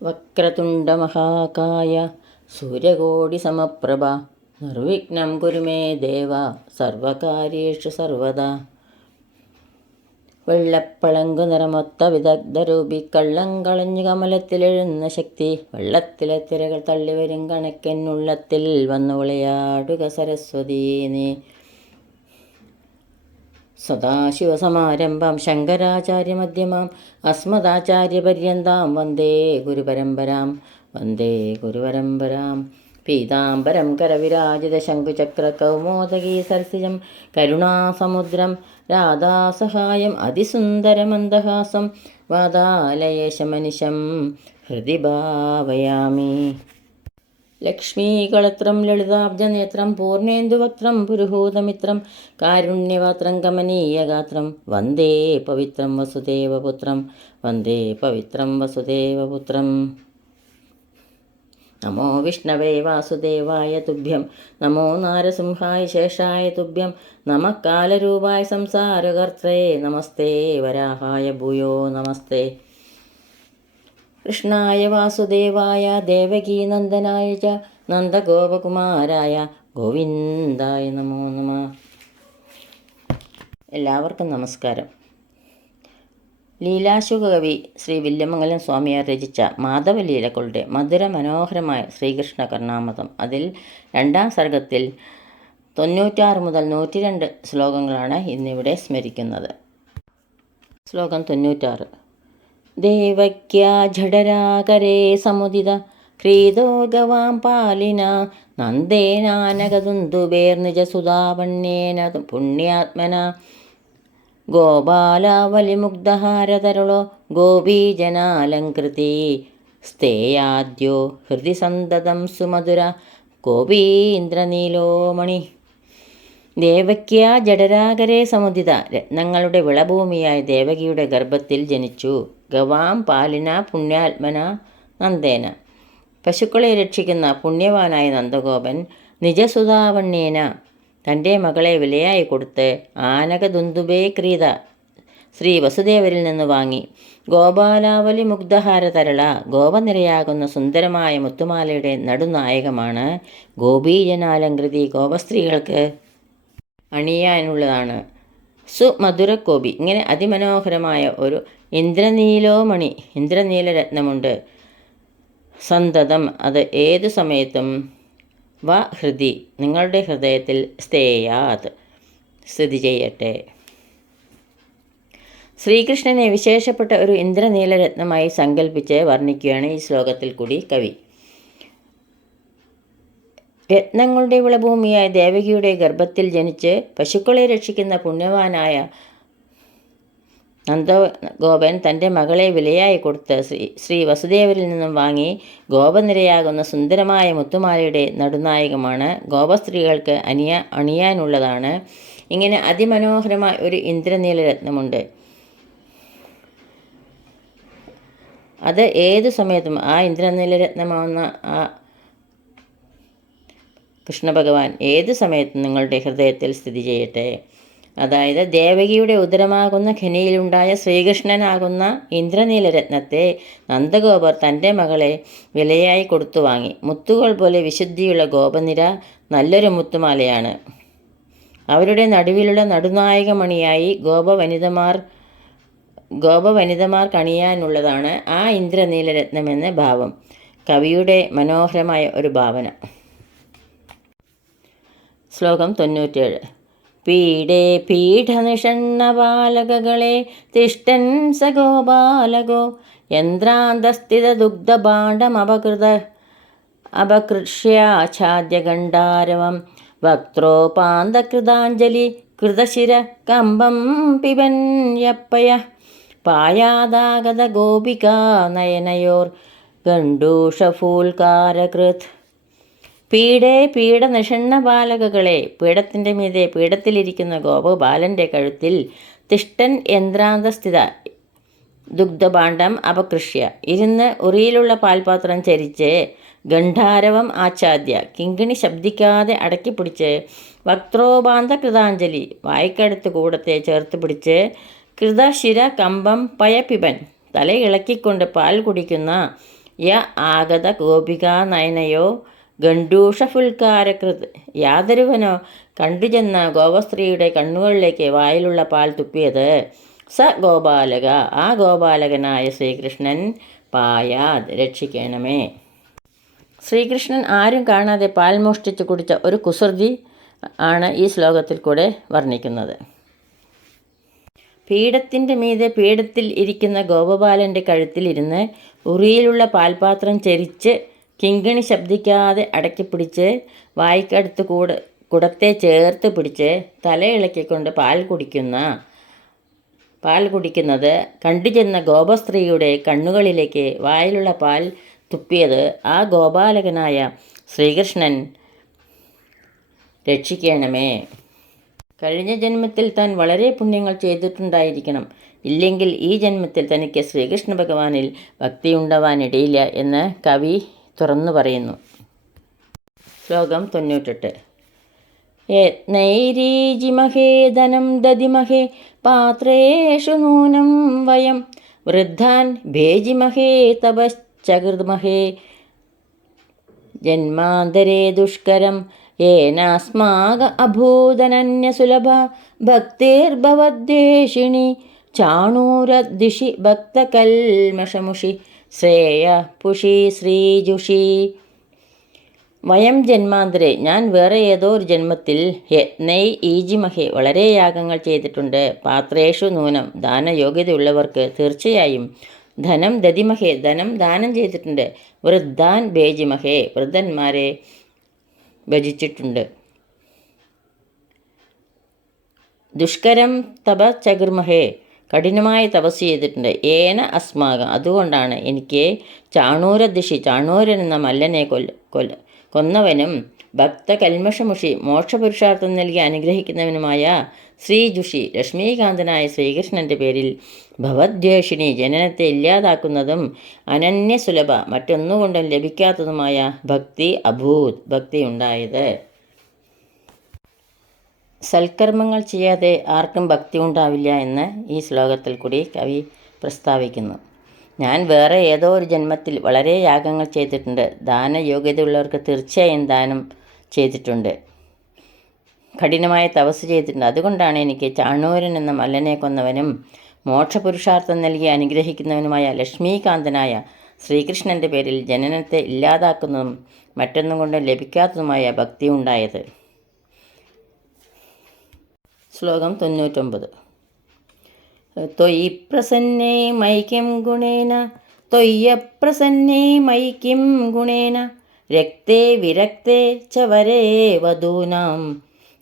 വക്രതുണ്ടമഹാകായ സൂര്യകോടിസമപ്രഭ നിർവിഘ്നം കുരു മേ ദേവ സർവകാര്യേഷു സർവദാ. വെള്ളപ്പളങ്കു നിറമൊത്ത വിദഗ്ധരൂപി കള്ളം കളഞ്ഞു കമലത്തിലെഴുന്ന ശക്തി വെള്ളത്തിലെ തിരകൾ തള്ളിവരും കണക്കെന്നുള്ളത്തിൽ വന്നു വിളയാടുക സരസ്വതീ നീ. സദാശിവസമാരംഭം ശങ്കരാചാര്യമധ്യമാം അസ്മദാചാര്യപര്യന്താം വന്ദേ ഗുരുപരമ്പരാം പീതാംബരം കരവിരാജിത ശംഖുചക്രകൗമോദഗീ സരസിജം കരുണാസമുദ്രം രാധാസഹായം അതിസുന്ദരമന്ദഹാസം വാതാലയേശമനിശം ഹൃദി ഭാവയാമി. ലക്ഷ്മീകളത്രം ലളിതാബ്ജനേത്രം പൂർണേന്ദുവക്ത്രം പുരുഹൂതമിത്രം കാരുണ്യവാത്രം കമനീയഗാത്രം വന്ദേ പവിത്രം വസുദേവപുത്രം. നമോ വിഷ്ണവേ വാസുദേവായ തുഭ്യം നമോ നാരസിംഹായ ശേഷായ തുഭ്യം നമഃ കാലരൂപായ സംസാരകർത്രേ നമസ്തേ വരാഹായ ഭൂയോ നമസ്തേ. കൃഷ്ണായ വാസുദേവായ ദേവകീനന്ദനായ ച നന്ദഗോപകുമാരായ ഗോവിന്ദായ നമോ നമഃ. എല്ലാവർക്കും നമസ്കാരം. ലീലാശുകവി ശ്രീ വില്യമംഗലം സ്വാമിയാർ രചിച്ച മാധവലീലകളുടെ മധുരമനോഹരമായ ശ്രീകൃഷ്ണ കർണാമൃതം, അതിൽ 2-ാം സർഗത്തിൽ 96 മുതൽ 102 ശ്ലോകങ്ങളാണ് ഇന്നിവിടെ സ്മരിക്കുന്നത്. ശ്ലോകം 96. ദേവക്യാ ജഠരാകരേ സമുദിത ക്രീതോ ഗവാം പാലിന നന്ദേനാനകദുന്ദുബേർനിജസുധാവണ്യേന പുണ്യാത്മന ഗോപാലാവലിമുഗ്ധഹാരതരുളോ ഗോപീജനാലങ്കൃതി സ്തേയാദ്യോ ഹൃദി സന്തതം സുമധുര ഗോപീന്ദ്രനീലോമണി. ദേവക്യ ജഠരാകരേ സമുദിത, രത്നങ്ങളുടെ വിളഭൂമിയായ ദേവകിയുടെ ഗർഭത്തിൽ ജനിച്ചു. ഗവാം പാലിന പുണ്യാത്മന നന്ദേന, പശുക്കളെ രക്ഷിക്കുന്ന പുണ്യവാനായ നന്ദഗോപൻ നിജസുധാവണ്യേന, തൻ്റെ മകളെ വിലയായി കൊടുത്ത് ആനകദുന്ദുബേ ക്രീത, ശ്രീ വസുദേവരിൽ നിന്ന് വാങ്ങി. ഗോപാലാവലി മുഗ്ധഹാര തരള, ഗോപനിരയാകുന്ന സുന്ദരമായ മുത്തുമാലയുടെ നടുനായകമാണ്. ഗോപീജനാലങ്കൃതി, ഗോപസ്ത്രീകൾക്ക് അണിയാനുള്ളതാണ്. സുമധുരകോപി, ഇങ്ങനെ അതിമനോഹരമായ ഒരു ഇന്ദ്രനീലോമണി, ഇന്ദ്രനീലരത്നമുണ്ട്. സന്തതം, അത് ഏതു സമയത്തും. വ ഹൃദി, നിങ്ങളുടെ ഹൃദയത്തിൽ. സ്തേയാത്, സ്ഥിതി ചെയ്യട്ടെ. ശ്രീകൃഷ്ണനെ വിശേഷപ്പെട്ട ഒരു ഇന്ദ്രനീലരത്നമായി സങ്കല്പിച്ച് വർണ്ണിക്കുകയാണ് ഈ ശ്ലോകത്തിൽ കൂടി കവി. രത്നങ്ങളുടെ വിളഭൂമിയായ ദേവകിയുടെ ഗർഭത്തിൽ ജനിച്ച് പശുക്കളെ രക്ഷിക്കുന്ന പുണ്യവാനായ നന്ദഗോപൻ തൻ്റെ മകളെ വിലയായി കൊടുത്ത് ശ്രീ വസുദേവരിൽ നിന്നും വാങ്ങി. ഗോപനിരയാകുന്ന സുന്ദരമായ മുത്തുമാലയുടെ നടുനായകമാണ്. ഗോപസ്ത്രീകൾക്ക് അണിയാനുള്ളതാണ്. ഇങ്ങനെ അതിമനോഹരമായ ഒരു ഇന്ദ്രനീലരത്നമുണ്ട്. അത് ഏതു സമയത്തും ആ ഇന്ദ്രനീലരത്നമാവുന്ന ആ കൃഷ്ണഭഗവാൻ ഏതു സമയത്തും നിങ്ങളുടെ ഹൃദയത്തിൽ സ്ഥിതി ചെയ്യട്ടെ. അതായത് ദേവകിയുടെ ഉദരമാകുന്ന ഖനിയിലുണ്ടായ ശ്രീകൃഷ്ണനാകുന്ന ഇന്ദ്രനീലരത്നത്തെ നന്ദഗോപർ തൻ്റെ മകളെ വിലയായി കൊടുത്തു വാങ്ങി. മുത്തുകൾ പോലെ വിശുദ്ധിയുള്ള ഗോപനിര നല്ലൊരു മുത്തുമാലയാണ്. അവരുടെ നടുവിലുള്ള നടുനായകമണിയായി ഗോപവനിതമാർക്കണിയാനുള്ളതാണ് ആ ഇന്ദ്രനീലരത്നമെന്ന് ഭാവം. കവിയുടെ മനോഹരമായ ഒരു ഭാവന. ശ്ലോകം 97. പീഡേ പീഠനിഷണ്ണബാലകളെ തിഷ്ടൻ സ ഗോപാലകോ യന്ത്രാന്തസ്ഥിതദുഗ്ധഭാണ്ഡമപകൃഷ്യാച്ഛാദ്യഗണ്ഡാരവം വക്ത്രോപാന്തകൃതാഞ്ജലി കൃതശിര കമ്പം പിബൻ യപ്പയ പായാദാഗത ഗോപികാ നയനയോർ ഗണ്ഡൂഷഫൂൽക്കാരകൃത്. പീഡേ പീഡനിഷണ്ണ ബാലകകളെ, പീഠത്തിൻ്റെ മീതെ പീഠത്തിലിരിക്കുന്ന ഗോപബാലൻ്റെ കഴുത്തിൽ തിഷ്ടൻ യന്ത്രാന്തസ്ഥിത ദുഗ്ധഭാണ്ഡം അപകൃഷ്യ, ഇരുന്ന് ഉറിയിലുള്ള പാൽപാത്രം ചരിച്ച് ഗണ്ഡാരവം ആച്ഛാദ്യ, കിങ്കിണി ശബ്ദിക്കാതെ അടക്കിപ്പിടിച്ച് വക്ത്രോപാന്ത കൃതാഞ്ജലി, വായ്ക്കടുത്ത് കൂടത്തെ ചേർത്ത് പിടിച്ച് കൃതശിര കമ്പം പയപിബൻ, തല ഇളക്കിക്കൊണ്ട് പാൽ കുടിക്കുന്ന യ ആഗത ഗോപികാനയനയോ ഗണ്ഡൂഷഫുൽക്കാരകൃത്. യാതൊരുവനോ കണ്ടുചെന്ന ഗോപസ്ത്രീയുടെ കണ്ണുകളിലേക്ക് വായിലുള്ള പാൽ തുപ്പിയത്. സ ഗോപാലക, ആ ഗോപാലകനായ ശ്രീകൃഷ്ണൻ പായാത്, രക്ഷിക്കണമേ. ശ്രീകൃഷ്ണൻ ആരും കാണാതെ പാൽ മോഷ്ടിച്ച് കുടിച്ച ഒരു കുസൃതി ആണ് ഈ ശ്ലോകത്തിൽ കൂടെ വർണ്ണിക്കുന്നത്. പീഠത്തിൻ്റെ മീതെ പീഠത്തിൽ ഇരിക്കുന്ന ഗോപബാലൻ്റെ കഴുത്തിലിരുന്ന് ഉറിയിലുള്ള പാൽപാത്രം ചെരിച്ച് കിങ്കിണി ശബ്ദിക്കാതെ അടക്കിപ്പിടിച്ച് വായ്ക്കടുത്ത് കുടത്തെ ചേർത്ത് പിടിച്ച് തലയിളക്കിക്കൊണ്ട് പാൽ കുടിക്കുന്നത് കണ്ടുചെന്ന ഗോപസ്ത്രീയുടെ കണ്ണുകളിലേക്ക് വായിലുള്ള പാൽ തുപ്പിയത് ആ ഗോപാലകനായ ശ്രീകൃഷ്ണൻ രക്ഷിക്കണമേ. കഴിഞ്ഞ ജന്മത്തിൽ താൻ വളരെ പുണ്യങ്ങൾ ചെയ്തിട്ടുണ്ടായിരിക്കണം. ഇല്ലെങ്കിൽ ഈ ജന്മത്തിൽ തനിക്ക് ശ്രീകൃഷ്ണ ഭഗവാനിൽ ഭക്തിയുണ്ടാവാനിടയില്ല എന്ന് കവി തുറന്നു പറയുന്നു. ശ്ലോകം 98. യത്നൈരീജിമഹേ ധനം ദദിമഹേ പാത്രേഷു നൂനം വയം വൃദ്ധാൻ ഭേജിമഹേ തപശ്ചകൃമഹേ ജന്മാന്തരേ ദുഷ്കരം യേനാസ്മാക അഭൂതനന്യസുലഭ ഭക്തിർഭവദ്വേഷിണി ചാണൂരദിഷി ഭക്തകൽമഷമുഷി ശ്രേയ പുഷി ശ്രീജുഷി. വയം ജന്മാന്തരെ, ഞാൻ വേറെ ഏതോ ഒരു ജന്മത്തിൽ യത്നൈ ഈജിമഹേ, വളരെ യാഗങ്ങൾ ചെയ്തിട്ടുണ്ട്. പാത്രേഷു നൂനം, ദാനയോഗ്യതയുള്ളവർക്ക് തീർച്ചയായും. ധനം ദതിമഹേ, ധനം ദാനം ചെയ്തിട്ടുണ്ട്. വൃദ്ധാൻ ഭേജിമഹേ, വൃദ്ധന്മാരെ ഭജിച്ചിട്ടുണ്ട്. ദുഷ്കരം തപ ചകുർമഹേ, കഠിനമായ തപസ് ചെയ്തിട്ടുണ്ട്. ഏന അസ്മാകം, അതുകൊണ്ടാണ് എനിക്ക് ചാണൂരദിഷി, ചാണൂരൻ എന്ന മല്ലനെ കൊന്നവനും ഭക്ത കൽമഷമുഷി, മോക്ഷപുരുഷാർത്ഥം നൽകി അനുഗ്രഹിക്കുന്നവനുമായ ശ്രീജുഷി, ലക്ഷ്മീകാന്തനായ ശ്രീകൃഷ്ണൻ്റെ പേരിൽ ഭവദ്വേഷിണി, ജനനത്തെ ഇല്ലാതാക്കുന്നതും അനന്യസുലഭ, മറ്റൊന്നുകൊണ്ടും ലഭിക്കാത്തതുമായ ഭക്തി അഭൂത്, ഭക്തി ഉണ്ടായത്. സൽക്കർമ്മങ്ങൾ ചെയ്യാതെ ആർക്കും ഭക്തി ഉണ്ടാവില്ല എന്ന് ഈ ശ്ലോകത്തിൽ കൂടി കവി പ്രസ്താവിക്കുന്നു. ഞാൻ വേറെ ഏതോ ഒരു ജന്മത്തിൽ വളരെ യാഗങ്ങൾ ചെയ്തിട്ടുണ്ട്. ദാനയോഗ്യതയുള്ളവർക്ക് തീർച്ചയായും ദാനം ചെയ്തിട്ടുണ്ട്. കഠിനമായ തപസ് ചെയ്തിട്ടുണ്ട്. അതുകൊണ്ടാണ് എനിക്ക് ചാണൂരൻ എന്ന മല്ലനെ കൊന്നവനും മോക്ഷപുരുഷാർത്ഥം നൽകി അനുഗ്രഹിക്കുന്നവനുമായ ലക്ഷ്മീകാന്തനായ ശ്രീകൃഷ്ണൻ്റെ പേരിൽ ജനനത്തെ ഇല്ലാതാക്കുന്നതും മറ്റൊന്നും കൊണ്ടും ലഭിക്കാത്തതുമായ ഭക്തി ഉണ്ടായത്. ശ്ലോകം 99. ത്വയി പ്രസന്നേ മൈക്യം ഗുണേന ത്വയ്യപ്രസന്നേ മൈക്യം ഗുണേന രക്തേ വിരക്തേ ച വരേ വധൂനാം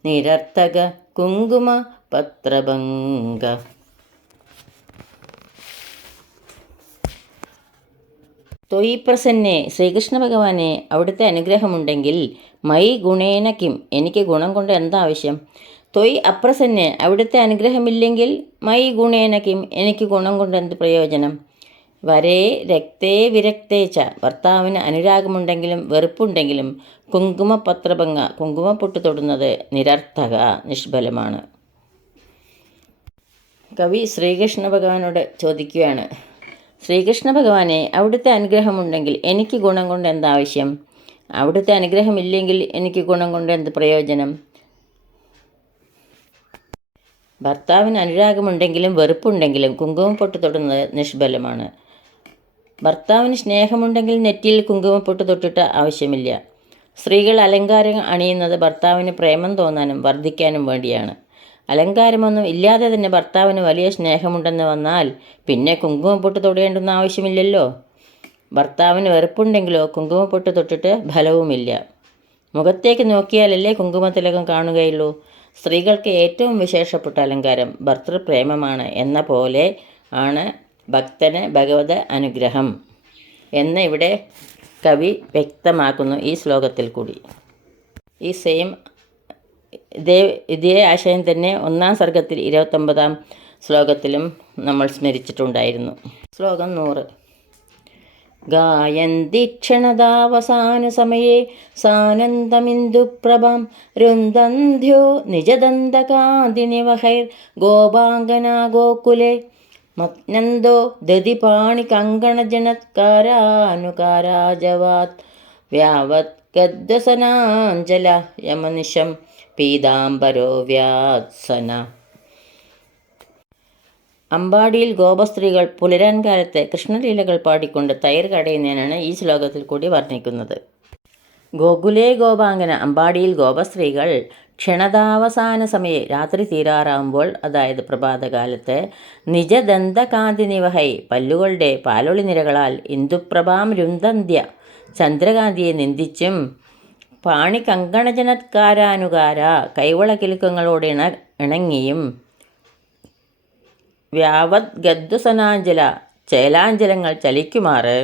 നിരർത്ഥക കുങ്കുമ പത്രഭംഗ. ത്വയി പ്രസന്നേ, ശ്രീകൃഷ്ണ ഭഗവാനെ അവിടുത്തെ അനുഗ്രഹമുണ്ടെങ്കിൽ മൈ ഗുണേന കിം, എനിക്ക് ഗുണം കൊണ്ട് എന്താവശ്യം. ത്വയ് അപ്രസന്നെ, അവിടുത്തെ അനുഗ്രഹമില്ലെങ്കിൽ മൈ ഗുണേന കിം, എനിക്ക് ഗുണം കൊണ്ട് എന്ത് പ്രയോജനം. വരേ രക്തേ വിരക്തേച്ച, ഭർത്താവിന് അനുരാഗമുണ്ടെങ്കിലും വെറുപ്പുണ്ടെങ്കിലും കുങ്കുമപത്രഭംഗ, കുങ്കുമപ്പൊട്ട് തൊടുന്നത് നിരർത്ഥക, നിഷ്ഫലമാണ്. കവി ശ്രീകൃഷ്ണ ഭഗവാനോട് ചോദിക്കുകയാണ്, ശ്രീകൃഷ്ണ ഭഗവാനെ അവിടുത്തെ അനുഗ്രഹമുണ്ടെങ്കിൽ എനിക്ക് ഗുണം കൊണ്ട് എന്താവശ്യം. അവിടുത്തെ അനുഗ്രഹമില്ലെങ്കിൽ എനിക്ക് ഗുണം കൊണ്ട് എന്ത് പ്രയോജനം. ഭർത്താവിന് അനുരാഗമുണ്ടെങ്കിലും വെറുപ്പുണ്ടെങ്കിലും കുങ്കുമപ്പൊട്ട് തൊടുന്നത് നിഷ്ഫലമാണ്. ഭർത്താവിന് സ്നേഹമുണ്ടെങ്കിൽ നെറ്റിയിൽ കുങ്കുമപ്പൊട്ട് തൊട്ടിട്ട് ആവശ്യമില്ല. സ്ത്രീകൾ അലങ്കാരം അണിയുന്നത് ഭർത്താവിന് പ്രേമം തോന്നാനും വർദ്ധിക്കാനും വേണ്ടിയാണ്. അലങ്കാരമൊന്നും ഇല്ലാതെ തന്നെ ഭർത്താവിന് വലിയ സ്നേഹമുണ്ടെന്ന് വന്നാൽ പിന്നെ കുങ്കുമപ്പൊട്ട് തൊടേണ്ടുന്ന ആവശ്യമില്ലല്ലോ. ഭർത്താവിന് വെറുപ്പുണ്ടെങ്കിലോ കുങ്കുമപ്പൊട്ട് തൊട്ടിട്ട് ഫലവുമില്ല. മുഖത്തേക്ക് നോക്കിയാലല്ലേ കുങ്കുമത്തിലകം കാണുകയുള്ളൂ. സ്ത്രീകൾക്ക് ഏറ്റവും വിശേഷപ്പെട്ട അലങ്കാരം ഭർതൃപ്രേമമാണ് എന്ന പോലെ ആണ് ഭക്തന് ഭഗവത് അനുഗ്രഹം എന്ന് ഇവിടെ കവി വ്യക്തമാക്കുന്നു ഈ ശ്ലോകത്തിൽ കൂടി. ഈ ഇതേ ആശയം തന്നെ 1-ാം സർഗത്തിൽ 29-ാം ശ്ലോകത്തിലും നമ്മൾ സ്മരിച്ചിട്ടുണ്ടായിരുന്നു. ശ്ലോകം 100. ഗായന്തി ക്ഷണദാവസാനസമയേ സാനന്ദമിന്ദുപ്രഭാം രുന്ദന്ധ്യോ നിജദന്തകാന്തിനിവഹൈർ ഗോപാംഗനാ ഗോകുലേ മഗ്നന്തോ ദതിപാണി കങ്കണജനത്കാരാനുകാരാജവാത് വ്യാവത് ഗദ്വസനാഞ്ജല യമനിശം പീതാംബരോ വ്യാത്സന. അമ്പാടിയിൽ ഗോപസ്ത്രീകൾ പുലരാൻ കാലത്ത് കൃഷ്ണലീലകൾ പാടിക്കൊണ്ട് തൈർ കടയുന്നതിനാണ് ഈ ശ്ലോകത്തിൽ കൂടി വർണ്ണിക്കുന്നത്. ഗോകുലേ ഗോപാംഗന അമ്പാടിയിൽ ഗോപസ്ത്രീകൾ ക്ഷണതാവസാന സമയെ രാത്രി തീരാറാകുമ്പോൾ, അതായത് പ്രഭാതകാലത്ത്, നിജദന്തകാന്തി നിവഹൈ പല്ലുകളുടെ പാലൊളി നിരകളാൽ ഇന്ദുപ്രഭാം രുന്ദന്ത്യ ചന്ദ്രകാന്തിയെ നിന്ദിച്ചും പാണി കങ്കണജനത്കാരാനുകാര കൈവള കിലുക്കങ്ങളോട് ഇണങ്ങിയും വ്യാവത് ഗദ്വസനാഞ്ജല ചേലാഞ്ജലങ്ങൾ ചലിക്കുമാറ്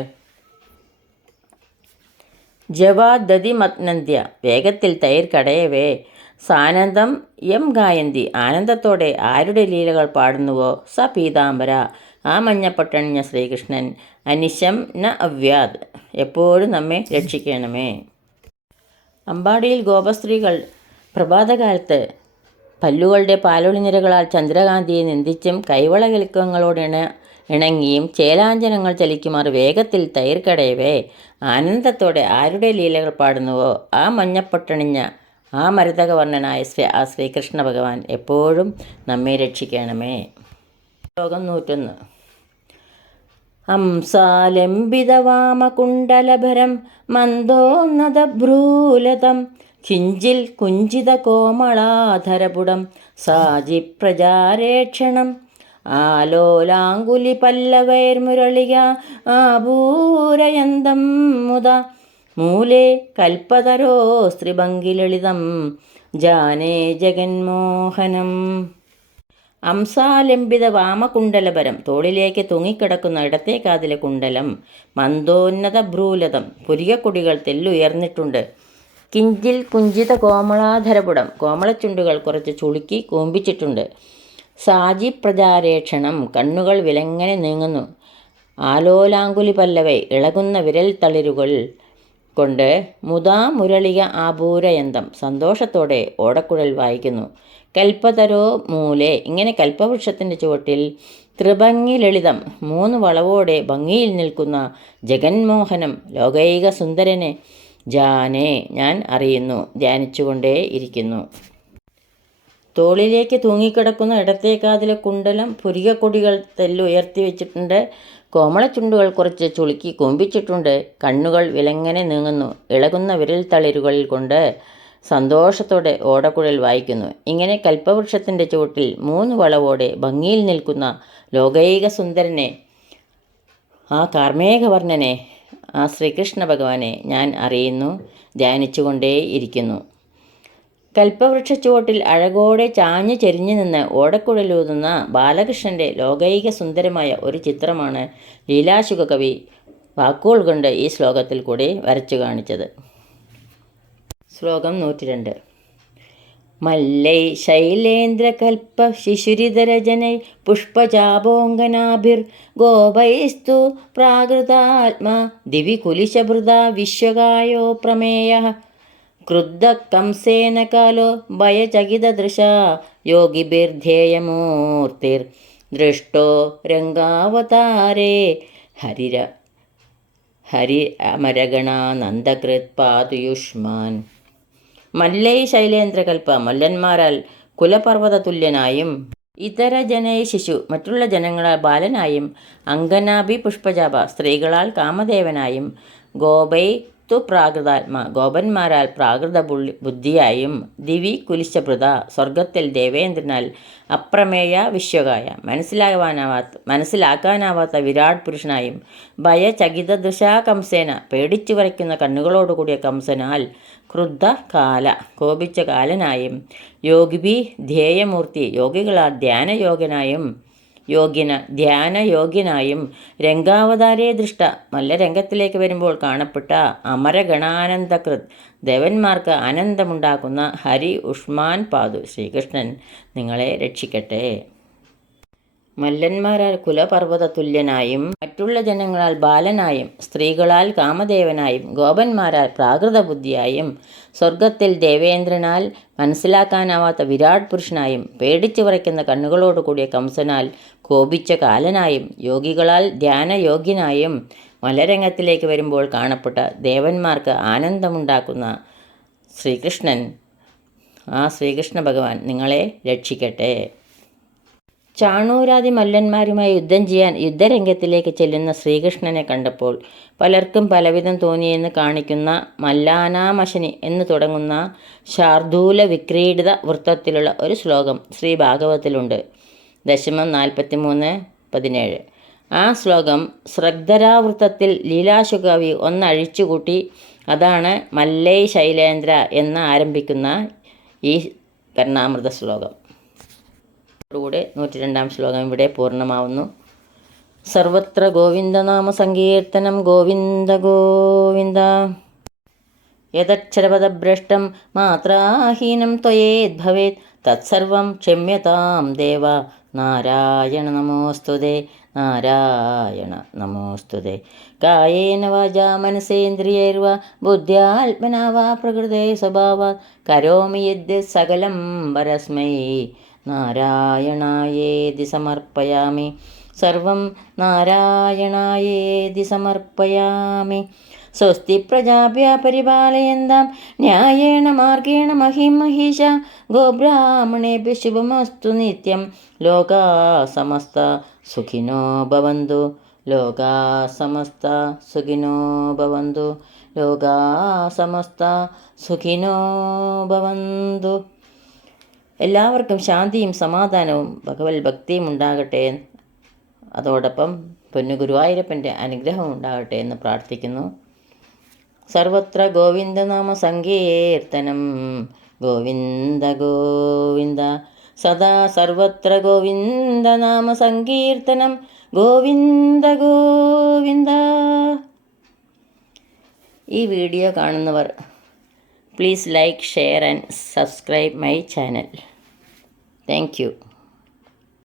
ജവാദതി മഗ്നന്ത്യ വേഗത്തിൽ തൈർ കടയവേ സാനന്ദം യം ഗായന്തി ആനന്ദത്തോടെ ആരുടെ ലീലകൾ പാടുന്നുവോ സ പീതാംബര ആ മഞ്ഞപ്പട്ടണിഞ്ഞ ശ്രീകൃഷ്ണൻ അനിശം ന അവ്യാത് എപ്പോഴും നമ്മെ രക്ഷിക്കണമേ. അമ്പാടിയിൽ ഗോപസ്ത്രീകൾ പ്രഭാതകാലത്ത് പല്ലുകളുടെ പാലൊളി നിരകളാൽ ചന്ദ്രകാന്തിയെ നിന്ദിച്ചും കൈവള കിലുക്കങ്ങളോട് ഇണങ്ങിയും ചേലാഞ്ജനങ്ങൾ ചലിക്കുമാർ വേഗത്തിൽ തൈർ കടയവേ ആനന്ദത്തോടെ ആരുടെ ലീലകൾ പാടുന്നുവോ ആ മഞ്ഞപ്പട്ടണിഞ്ഞ ആ മരതകവർണ്ണനായ ശ്രീകൃഷ്ണ ഭഗവാൻ എപ്പോഴും നമ്മെ രക്ഷിക്കണമേ. ശ്ലോകം 101. ഹംസാലംബിതവാമകുണ്ടലഭരം മന്ദോന്നതഭ്രൂലതം കിഞ്ചിൽ കുഞ്ചിത കോമളാധരപുടം സാജിപ്രജാരേക്ഷണം ആലോലാങ്കുലി പല്ലവൈർമുരളിക ആഭൂരയന്തം മുദ മൂലേ കൽപ്പതരോ സ്ത്രീഭംഗിലളിതം ജാനേ ജഗന്മോഹനം. അംസാലംബിത വാമകുണ്ടലപരം തോളിലേക്ക് തൂങ്ങിക്കിടക്കുന്ന ഇടത്തെ കാതിലെ കുണ്ടലം. മന്ദോന്നത ഭ്രൂലതം പുരികക്കൊടികൾ തെല്ലുയർന്നിട്ടുണ്ട്. കിഞ്ചിൽ കുഞ്ചിത കോമളാധരപുടം കോമളച്ചുണ്ടുകൾ കുറച്ച് ചുളുക്കി കൂമ്പിച്ചിട്ടുണ്ട്. സാജി പ്രജാരേക്ഷണം കണ്ണുകൾ വിലങ്ങനെ നീങ്ങുന്നു. ആലോലാങ്കുലി പല്ലവൈ ഇളകുന്ന വിരൽ തളിരുകൾ കൊണ്ട് മുതാ മുരളിക ആഭൂരയന്തം സന്തോഷത്തോടെ ഓടക്കുഴൽ വായിക്കുന്നു. കൽപ്പതരോ മൂലെ ഇങ്ങനെ കൽപ്പവൃക്ഷത്തിൻ്റെ ചുവട്ടിൽ ത്രിഭംഗി ലളിതം 3 വളവോടെ ഭംഗിയിൽ നിൽക്കുന്ന ജഗന്മോഹനം ലോകൈക സുന്ദരനെ ജാനേ ഞാൻ അറിയുന്നു, ധ്യാനിച്ചുകൊണ്ടേ ഇരിക്കുന്നു. തോളിലേക്ക് തൂങ്ങിക്കിടക്കുന്ന ഇടത്തേക്കാതിലെ കുണ്ടലം പുരികക്കൊടികൾ തെല്ലുയർത്തി വെച്ചിട്ടുണ്ട്. കോമളച്ചുണ്ടുകൾ കുറച്ച് ചുളുക്കി കൂമ്പിച്ചിട്ടുണ്ട്. കണ്ണുകൾ വിലങ്ങനെ നീങ്ങുന്നു. ഇളകുന്ന വിരൽ തളിരുകൾ കൊണ്ട് സന്തോഷത്തോടെ ഓടക്കുഴൽ വായിക്കുന്നു. ഇങ്ങനെ കൽപ്പവൃക്ഷത്തിൻ്റെ ചുവട്ടിൽ 3 വളവോടെ ഭംഗിയിൽ നിൽക്കുന്ന ലോകൈക സുന്ദരനെ, ആ കാർമേഘവർണ്ണനെ, ആ ശ്രീകൃഷ്ണ ഭഗവാനെ ഞാൻ അറിയുന്നു, ധ്യാനിച്ചുകൊണ്ടേ ഇരിക്കുന്നു. കൽപ്പവൃക്ഷ ചുവട്ടിൽ അഴകോടെ ചാഞ്ഞു ചെരിഞ്ഞു നിന്ന് ഓടക്കുഴലൂതുന്ന ബാലകൃഷ്ണൻ്റെ ലോകൈക സുന്ദരമായ ഒരു ചിത്രമാണ് ലീലാശുക കവി വാക്കുകൾ കൊണ്ട് ഈ ശ്ലോകത്തിൽ കൂടി വരച്ചു കാണിച്ചത്. ശ്ലോകം 102. മല്ലൈ ശൈലേന്ദ്രകൽപ്പ ശിശുരിതരജനൈ പുഷ്പചാപോങ്കനാഭിർ ഗോപൈസ്തു പ്രാകൃതാത്മാ ദിവി കുലിശഭൃത വിശ്വകായോ പ്രമേയഃ ക്രുദ്ധ കംസേന കാലോ ഭയചകിതദൃശാ യോഗിഭിർധ്യേയമൂർത്തിർ ദൃഷ്ടോ രംഗാവതാരേ ഹരി അമരഗണാനന്ദകൃത് പാതുയുഷ്മാൻ. മല്ലൈ ശൈലേന്ദ്രകൽപ്പ മല്ലന്മാരാൽ കുലപർവ്വത തുല്യനായും ഇതര ജനൈ ശിശു മറ്റുള്ള ജനങ്ങളാൽ ബാലനായും അങ്കനാഭി പുഷ്പജാപ സ്ത്രീകളാൽ കാമദേവനായും ഗോപൈ തു പ്രാകൃതാത്മാ ഗോപന്മാരാൽ പ്രാകൃത ബുദ്ധിയായും ദിവി കുലിശഭൃത സ്വർഗത്തിൽ ദേവേന്ദ്രനാൽ അപ്രമേയ വിശ്വകായ മനസ്സിലാക്കാനാവാത്ത വിരാട് പുരുഷനായും ഭയചകിത ദൃശാ കംസേന പേടിച്ചു വരയ്ക്കുന്ന കണ്ണുകളോടുകൂടിയ കംസനാൽ ക്രുദ്ധ കാല കോപിച്ച കാലനായും യോഗിഭി ധ്യേയമൂർത്തി യോഗികളാൽ ധ്യാനയോഗ്യനായും രംഗാവതാരേ ദൃഷ്ട മല്ലരംഗത്തിലേക്ക് വരുമ്പോൾ കാണപ്പെട്ട അമരഗണാനന്ദകൃത് ദേവന്മാർക്ക് ആനന്ദമുണ്ടാക്കുന്ന ഹരി ഉഷ്മാൻ പാതു ശ്രീകൃഷ്ണൻ നിങ്ങളെ രക്ഷിക്കട്ടെ. മല്ലന്മാരാൽ കുലപർവ്വത തുല്യനായും മറ്റുള്ള ജനങ്ങളാൽ ബാലനായും സ്ത്രീകളാൽ കാമദേവനായും ഗോപന്മാരാൽ പ്രാകൃത ബുദ്ധിയായും സ്വർഗത്തിൽ ദേവേന്ദ്രനാൽ മനസ്സിലാക്കാനാവാത്ത വിരാട് പുരുഷനായും പേടിച്ചു വിറയ്ക്കുന്ന കണ്ണുകളോടുകൂടിയ കംസനാൽ കോപിച്ച കാലനായും യോഗികളാൽ ധ്യാനയോഗ്യനായും മലരംഗത്തിലേക്ക് വരുമ്പോൾ കാണപ്പെട്ട ദേവന്മാർക്ക് ആനന്ദമുണ്ടാക്കുന്ന ശ്രീകൃഷ്ണൻ, ആ ശ്രീകൃഷ്ണ ഭഗവാൻ നിങ്ങളെ രക്ഷിക്കട്ടെ. ചാണൂരാദി മല്ലന്മാരുമായി യുദ്ധം ചെയ്യാൻ യുദ്ധരംഗത്തിലേക്ക് ചെല്ലുന്ന ശ്രീകൃഷ്ണനെ കണ്ടപ്പോൾ പലർക്കും പലവിധം തോന്നിയെന്ന് കാണിക്കുന്ന മല്ലാനാമശനി എന്ന് തുടങ്ങുന്ന ശാർദൂല വിക്രീഡിത വൃത്തത്തിലുള്ള ഒരു ശ്ലോകം ശ്രീ ഭാഗവതത്തിലുണ്ട്. ദശമം 43:17. ആ ശ്ലോകം ശ്രദ്ധരാവൃത്തത്തിൽ ലീലാശുകവി ഒന്നഴിച്ചുകൂട്ടി. അതാണ് മല്ലൈ ശൈലേന്ദ്ര എന്ന് ആരംഭിക്കുന്ന ഈ കർണാമൃത ശ്ലോകം. ോടുകൂടെ 102-ാം ശ്ലോകം ഇവിടെ പൂർണ്ണമാവുന്നു. സർവത്ര ഗോവിന്ദനാമ സങ്കീർത്തനം ഗോവിന്ദ ഗോവിന്ദ. യദക്ഷരപദഭ്രഷ്ടം മാത്രാഹീനം ത്വയേദ്ഭവേത് തത്സർവം ക്ഷമ്യതാം ദേവ നാരായണ നമോസ്തുതേ നാരായണ നമോസ്തുതേ. കായേന വാചാ മനസേന്ദ്രിയൈർവാ ബുദ്ധ്യാത്മനാ വാ പ്രകൃതേ സ്വഭാവാത് കരോമി യദ്യത് സകലം പരസ്മൈ നാരായണായേതി സമർപ്പയാമി. സർവം നാരായണായേതി സമർപ്പയാമി. സ്വസ്തി പ്രജാഭ്യ പരിപാലയന്താം ന്യായേണ മാർഗേണ മഹിം മഹീഷ. ഗോബ്രാഹ്മണേഭ്യ ശുഭമസ്തു നിത്യം. ലോകാ സമസ്ത സുഖിനോ ഭവന്തു. ലോകാ സമസ്ത സുഖിനോ ഭവന്തു. ലോകാ സമസ്ത സുഖിനോ ഭവന്തു. എല്ലാവർക്കും ശാന്തിയും സമാധാനവും ഭഗവത് ഭക്തിയും ഉണ്ടാകട്ടെ. അതോടൊപ്പം പൊന്നു ഗുരുവായൂരപ്പൻ്റെ അനുഗ്രഹം ഉണ്ടാകട്ടെ എന്ന് പ്രാർത്ഥിക്കുന്നു. സർവത്ര ഗോവിന്ദനാമ സങ്കീർത്തനം ഗോവിന്ദ ഗോവിന്ദ. സദാ സർവത്ര ഗോവിന്ദനാമ സങ്കീർത്തനം ഗോവിന്ദ ഗോവിന്ദ. ഈ വീഡിയോ കാണുന്നവർ please like, share and subscribe my channel. Thank you.